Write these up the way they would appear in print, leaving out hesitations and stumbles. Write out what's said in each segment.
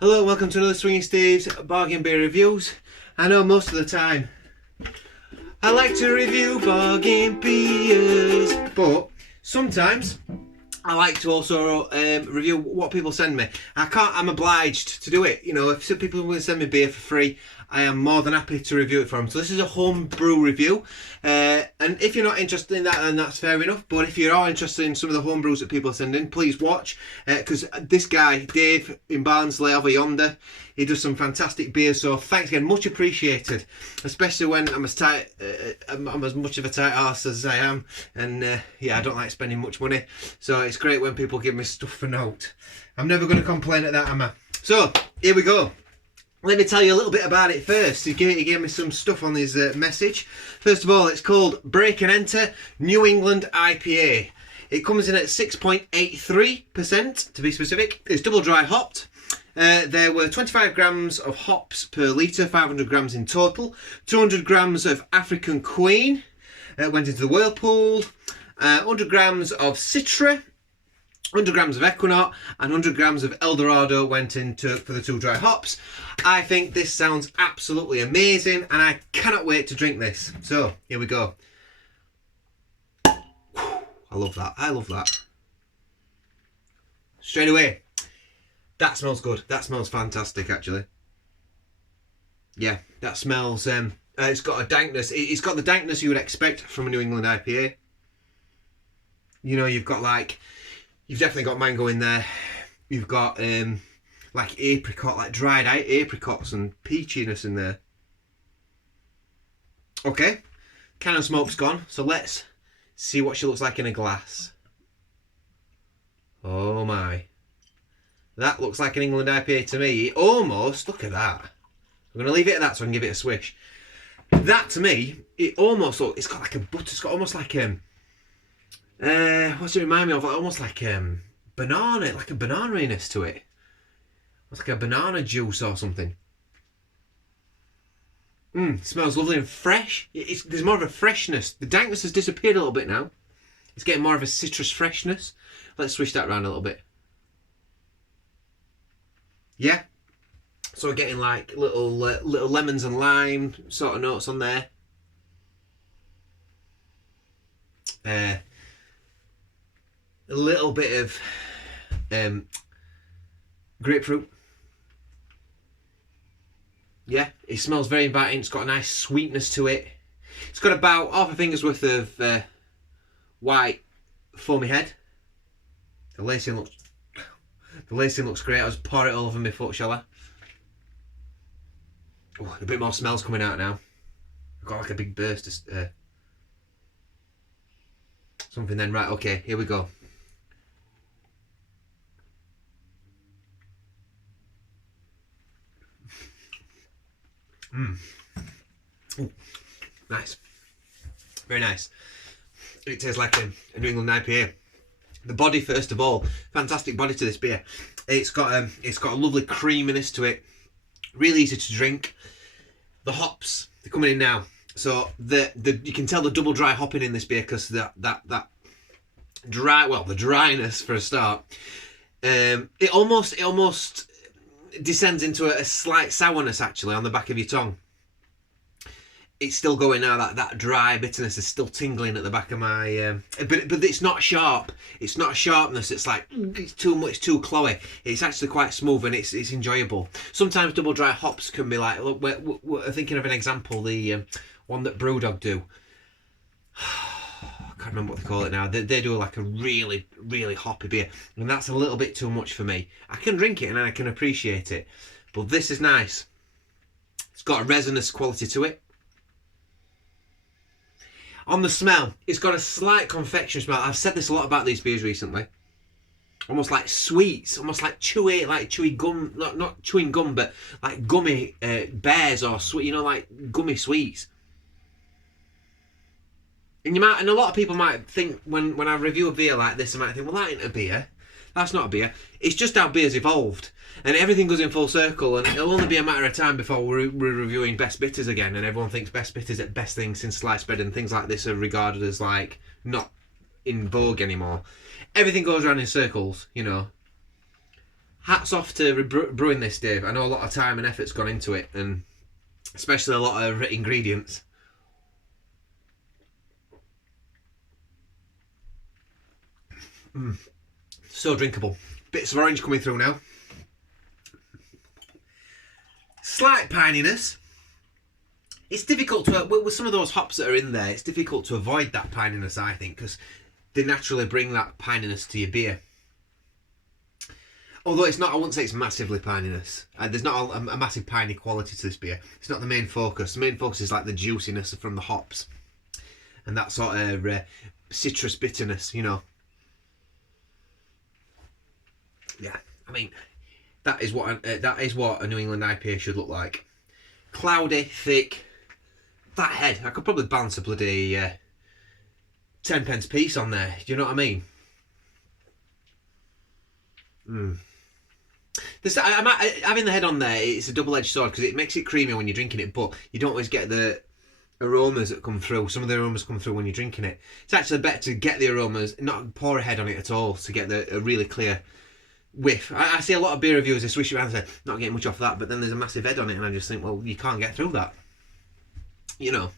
Hello, welcome to another Swinging Steve's Bargain Beer Reviews. I know most of the time I like to review bargain beers, but sometimes I like to also review what people send me. I'm obliged to do it. You know, if some people will send me beer for free, I am more than happy to review it for them. So this is a homebrew review. And if you're not interested in that, then that's fair enough. But if you are interested in some of the homebrews that people send in, please watch. Because this guy, Dave in Barnsley over yonder, he does some fantastic beer. So thanks again, much appreciated. Especially when I'm as much of a tight arse as I am. And yeah, I don't like spending much money. So it's great when people give me stuff for note. I'm never going to complain at that, am I? So, here we go. Let me tell you a little bit about it first. He gave me some stuff on his message. First of all, it's called Break and Enter New England IPA. It comes in at 6.83% to be specific. It's double dry hopped. There were 25 grams of hops per litre, 500 grams in total. 200 grams of African Queen went into the whirlpool. 100 grams of Citra. 100 grams of Equinaut and 100 grams of Eldorado went into for the two dry hops. I think this sounds absolutely amazing and I cannot wait to drink this. So, here we go. I love that. I love that. Straight away. That smells good. That smells fantastic, actually. Yeah, that smells... it's got a dankness. It's got the dankness you would expect from a New England IPA. You know, you've got like... You've definitely got mango in there. You've got like apricot, like dried apricots and peachiness in there. Okay, can of smoke's gone. So let's see what she looks like in a glass. Oh my. That looks like an England IPA to me. Almost, look at that. I'm going to leave it at that so I can give it a swish. That to me, it almost looks, it's got like a butter, it's got almost like what's it remind me of? Almost like banana, like a banana-iness to it. It's like a banana juice or something. Smells lovely and fresh. There's more of a freshness. The dankness has disappeared a little bit now. It's getting more of a citrus freshness. Let's switch that around a little bit. Yeah. So we're getting like little lemons and lime sort of notes on there. A little bit of grapefruit. Yeah, it smells very inviting. It's got a nice sweetness to it. It's got about half a finger's worth of white foamy head. The lacing looks great. I'll just pour it all over my foot, shall I? Oh, a bit more smells coming out now. I've got like a big burst of something then. Right, okay, here we go. Ooh, nice, very nice. It tastes like a New England IPA. The body, first of all, fantastic body to this beer. It's got a lovely creaminess to it. Really easy to drink. The hops, they're coming in now. So you can tell the double dry hopping in this beer because that dry, well, the dryness for a start. It almost descends into a slight sourness actually on the back of your tongue. It's still going now. That dry bitterness is still tingling at the back of my. But it's not sharp. It's not a sharpness. It's like it's too much, too cloyy. It's actually quite smooth and it's enjoyable. Sometimes double dry hops can be like. Look, we're thinking of an example. The one that Brewdog do. I can't remember what they call it now. They do like a really, really hoppy beer, and that's a little bit too much for me. I can drink it and I can appreciate it, but this is nice. It's got a resinous quality to it. On the smell, it's got a slight confection smell. I've said this a lot about these beers recently. Almost like sweets, almost like chewy gum, not chewing gum, but like gummy bears or sweet, you know, like gummy sweets. And a lot of people might think when I review a beer like this, I might think, well, that ain't a beer. That's not a beer. It's just how beer's evolved. And everything goes in full circle, and it'll only be a matter of time before we're reviewing best bitters again, and everyone thinks best bitters at best things since sliced bread and things like this are regarded as like not in vogue anymore. Everything goes around in circles, you know. hats off to brewing this, Dave. I know a lot of time and effort's gone into it, and especially a lot of ingredients. So drinkable. Bits of orange coming through now. Slight pininess. It's difficult to, with some of those hops that are in there, it's difficult to avoid that pininess, I think, because they naturally bring that pininess to your beer. Although it's not, I wouldn't say it's massively pininess. There's not a massive piney quality to this beer. It's not the main focus. The main focus is like the juiciness from the hops. And that sort of citrus bitterness, you know. Yeah, I mean, that is what a New England IPA should look like. Cloudy, thick, that head. I could probably balance a bloody 10 pence piece on there. Do you know what I mean? Having the head on there, it's a double-edged sword because it makes it creamy when you're drinking it, but you don't always get the aromas that come through. Some of the aromas come through when you're drinking it. It's actually better to get the aromas, not pour a head on it at all, to get a really clear whiff. I see a lot of beer reviewers, they swish around and say, not getting much off that, but then there's a massive head on it, and I just think, well, you can't get through that. You know.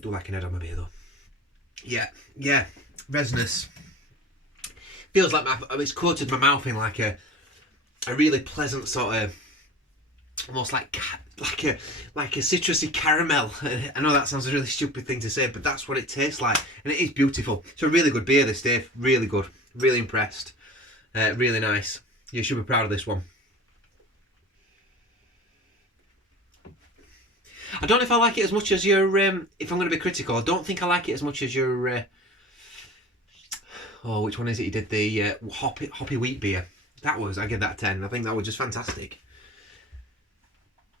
Do like an head on my beer, though. Yeah. Resinous. Feels like it's coated my mouth in like a really pleasant sort of, almost like a citrusy caramel. I know that sounds a really stupid thing to say, but that's what it tastes like, and it is beautiful. It's a really good beer, this, Dave. Really good. Really impressed. Really nice. You should be proud of this one. I don't know if I like it as much as your, if I'm going to be critical, I don't think I like it as much as your, oh, which one is it? You did the hoppy wheat beer. I give that 10. I think that was just fantastic.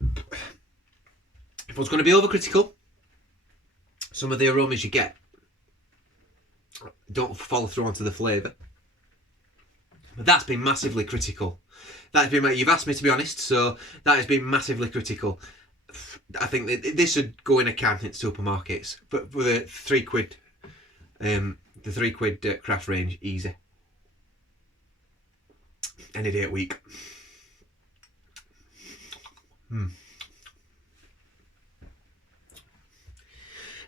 If I was going to be overcritical, some of the aromas you get don't follow through onto the flavour. But that's been massively critical. You've asked me to be honest, so that has been massively critical. I think that this should go in a can in supermarkets, but for the £3, the £3 craft range, easy. Any day of week. The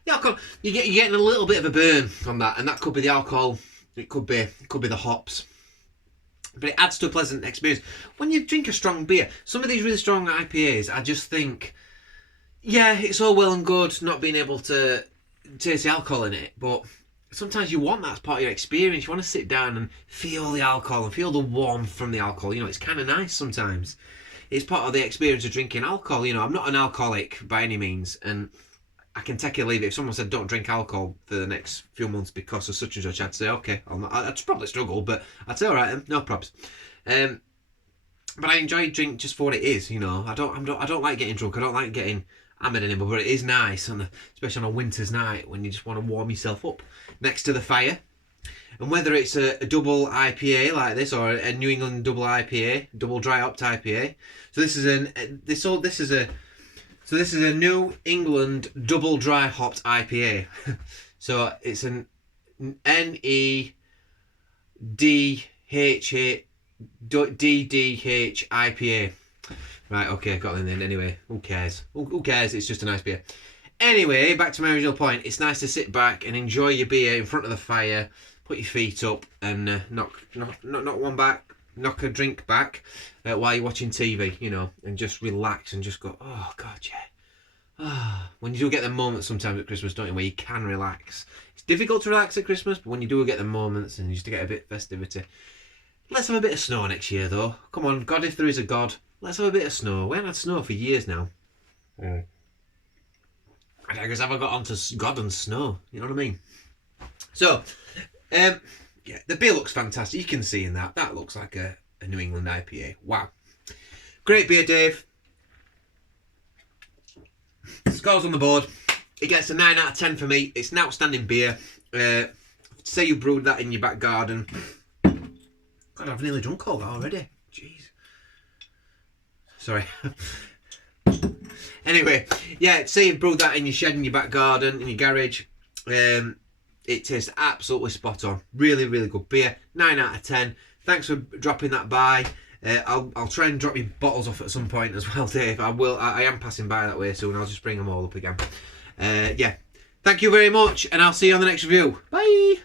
alcohol, you're getting a little bit of a burn on that, and that could be the alcohol. It could be the hops. But it adds to a pleasant experience. When you drink a strong beer, some of these really strong IPAs, I just think, yeah, it's all well and good not being able to taste the alcohol in it, but sometimes you want that as part of your experience. You want to sit down and feel the alcohol and feel the warmth from the alcohol. You know, it's kind of nice sometimes. It's part of the experience of drinking alcohol. You know, I'm not an alcoholic by any means, and I can take it or leave it. If someone said don't drink alcohol for the next few months because of such and such, I'd say okay. I'd probably struggle, but I'd say all right then, no probs. But I enjoy drink just for what it is. You know, I don't like getting drunk. I don't like getting hammered anymore. But it is nice, especially on a winter's night when you just want to warm yourself up next to the fire. And whether it's a double IPA like this or a New England double IPA, double dry hopped IPA. So this is a New England double dry hopped IPA. So it's an NEDDH IPA. Right, okay, got it in anyway. Who cares? Who cares? It's just a nice beer. Anyway, back to my original point. It's nice to sit back and enjoy your beer in front of the fire, put your feet up, and knock a drink back while you're watching TV, you know, and just relax and just go, oh God, yeah. When you do get the moments sometimes at Christmas, don't you, where you can relax. It's difficult to relax at Christmas, but when you do get the moments and just to get a bit of festivity. Let's have a bit of snow next year, though. Come on, God, if there is a God, let's have a bit of snow. We haven't had snow for years now. I guess have I got onto God and snow? You know what I mean? So, yeah, the beer looks fantastic. You can see in that. That looks like a New England IPA. Wow. Great beer, Dave. Scores on the board. It gets a 9 out of 10 for me. It's an outstanding beer. Say you brewed that in your back garden. God, I've nearly drunk all that already. Jeez. Sorry. Anyway, yeah, say you've brewed that in your shed, in your back garden, in your garage. it tastes absolutely spot on. Really, really good beer. 9 out of 10. Thanks for dropping that by. I'll try and drop your bottles off at some point as well, Dave. I am passing by that way soon. I'll just bring them all up again. Yeah. Thank you very much, and I'll see you on the next review. Bye.